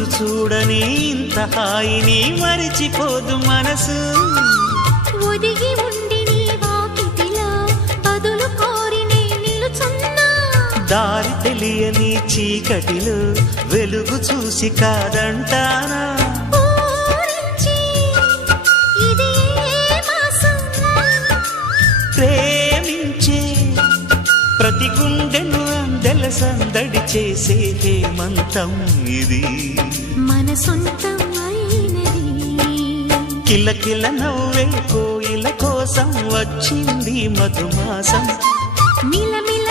రోజు చూడని ఇంత హాయిని మరిచిపోదు మనసు ఒదిగి ఉండి నీ వాకిటిలో బదులు కోరి నే నిలుచున్నా దారి తెలియని చీకటిలో వెలుగు చూసి కాదంటానా ప్రేమించే ప్రతి గుండెను అందెల సందడి చేసే హేమంతం ఇది మన సొంతం అయినది కిలకిల నవ్వే కోయిల కోసం వచ్చింది మధుమాసం మిలమిల